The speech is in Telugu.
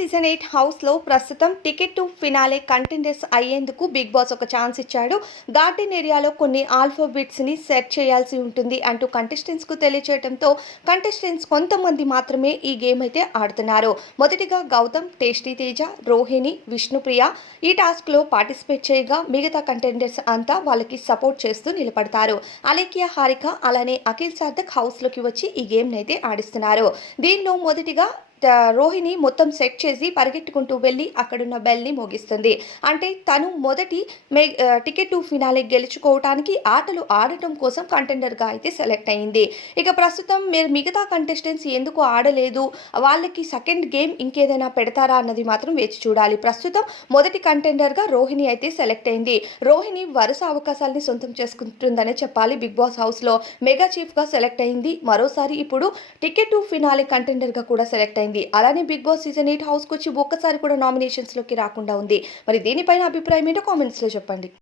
సీజన్ ఎయిట్ హౌస్లో ప్రస్తుతం టికెట్ టు ఫినాలే కంటెండర్స్ అయ్యేందుకు బిగ్ బాస్ ఒక ఛాన్స్ ఇచ్చాడు. గార్డెన్ ఏరియాలో కొన్ని ఆల్ఫాబెట్స్ని సెట్ చేయాల్సి ఉంటుంది అంటూ కంటెస్టెంట్స్కు తెలియచేయడంతో కంటెస్టెంట్స్ కొంతమంది మాత్రమే ఈ గేమ్ అయితే ఆడుతున్నారు. మొదటిగా గౌతమ్ టేస్టీ తేజ రోహిణి విష్ణుప్రియ ఈ టాస్క్లో పార్టిసిపేట్ చేయగా మిగతా కంటెండర్స్ అంతా వాళ్ళకి సపోర్ట్ చేస్తూ నిలబడతారు. అలేఖ్య హారిక అలానే అఖిల్ సార్థక్ హౌస్లోకి వచ్చి ఈ గేమ్ని అయితే ఆడిస్తున్నారు. దీనిలో మొదటిగా రోహిణి మొత్తం సెట్ చేసి పరిగెట్టుకుంటూ వెళ్ళి అక్కడున్న బెల్ని మోగిస్తుంది. అంటే తను మొదటి మే టికెట్ టు ఫినాలే గెలుచుకోవటానికి ఆటలు ఆడటం కోసం కంటెండర్గా అయితే సెలెక్ట్ అయింది. ఇక ప్రస్తుతం మీరు మిగతా కంటెస్టెంట్స్ ఎందుకు ఆడలేదు? వాళ్ళకి సెకండ్ గేమ్ ఇంకేదైనా పెడతారా అన్నది మాత్రం వేచి చూడాలి. ప్రస్తుతం మొదటి కంటెండర్గా రోహిణి అయితే సెలెక్ట్ అయింది. రోహిణి వరుస అవకాశాలని సొంతం చేసుకుంటుందనే చెప్పాలి బిగ్ బాస్ హౌస్లో. మెగా చీఫ్గా సెలెక్ట్ అయింది. మరోసారి ఇప్పుడు టికెట్ టు ఫినాలే కంటెండర్గా కూడా సెలెక్ట్ అయింది. అలానే బిగ్ బాస్ సీజన్ ఎయిట్ హౌస్కి వచ్చి ఒక్కసారి కూడా నామినేషన్స్లోకి రాకుండా ఉంది. మరి దీనిపైన అభిప్రాయం ఏంటో కామెంట్స్లో చెప్పండి.